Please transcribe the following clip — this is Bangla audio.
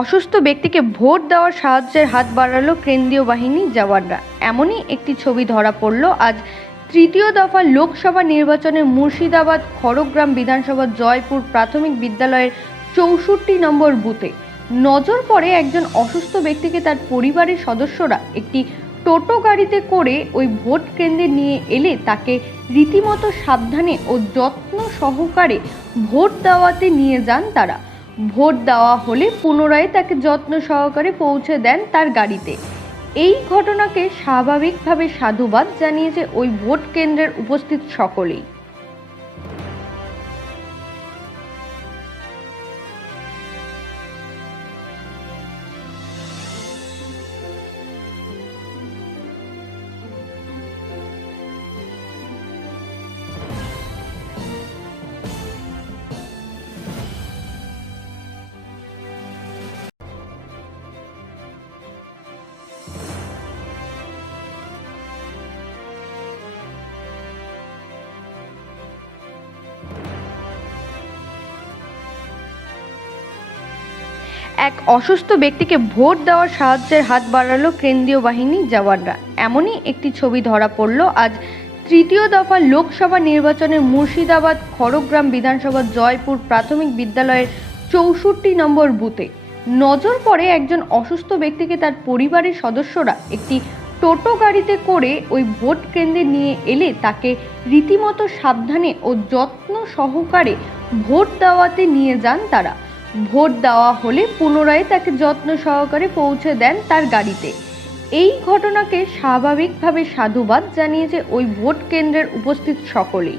অসুস্থ ব্যক্তিকে ভোট দেওয়ার সাহায্যের হাত বাড়ালো কেন্দ্রীয় বাহিনী জওয়ানরা। এমনই একটি ছবি ধরা পড়ল আজ তৃতীয় দফা লোকসভা নির্বাচনে মুর্শিদাবাদ, খড়গ্রাম বিধানসভা, জয়পুর প্রাথমিক বিদ্যালয়ের চৌষট্টি নম্বর বুথে। নজর পড়ে একজন অসুস্থ ব্যক্তিকে তার পরিবারের সদস্যরা একটি টোটো গাড়িতে করে ওই ভোট কেন্দ্রে নিয়ে এলে তাকে রীতিমতো সাবধানে ও যত্ন সহকারে ভোট দেওয়াতে নিয়ে যান তারা। ভোট দেওয়া হলে পুনরায় তাকে যত্ন সহকারে পৌঁছে দেন তার গাড়িতে। এই ঘটনাকে স্বাভাবিকভাবে সাধুবাদ জানিয়েছে ওই ভোট কেন্দ্রের উপস্থিত সকলেই। এক অসুস্থ ব্যক্তিকে ভোট দেওয়ার সাহায্যের হাত বাড়ালো কেন্দ্রীয় বাহিনীর জওয়ানরা। এমনই একটি ছবি ধরা পড়ল আজ তৃতীয় দফা লোকসভা নির্বাচনে মুর্শিদাবাদ, খড়গ্রাম বিধানসভা, জয়পুর প্রাথমিক বিদ্যালয়ের চৌষট্টি নম্বর বুথে। নজর পড়ে একজন অসুস্থ ব্যক্তিকে তার পরিবারের সদস্যরা একটি টোটো গাড়িতে করে ওই ভোট কেন্দ্রে নিয়ে এলে তাকে রীতিমতো সাবধানে ও যত্ন সহকারে ভোট দেওয়াতে নিয়ে যান তারা। ভোট দেওয়া হলে পুনরায় তাকে যত্ন সহকারে পৌঁছে দেন তার গাড়িতে। এই ঘটনাকে স্বাভাবিকভাবে সাধুবাদ জানিয়েছে ওই ভোট কেন্দ্রের উপস্থিত সকলেই।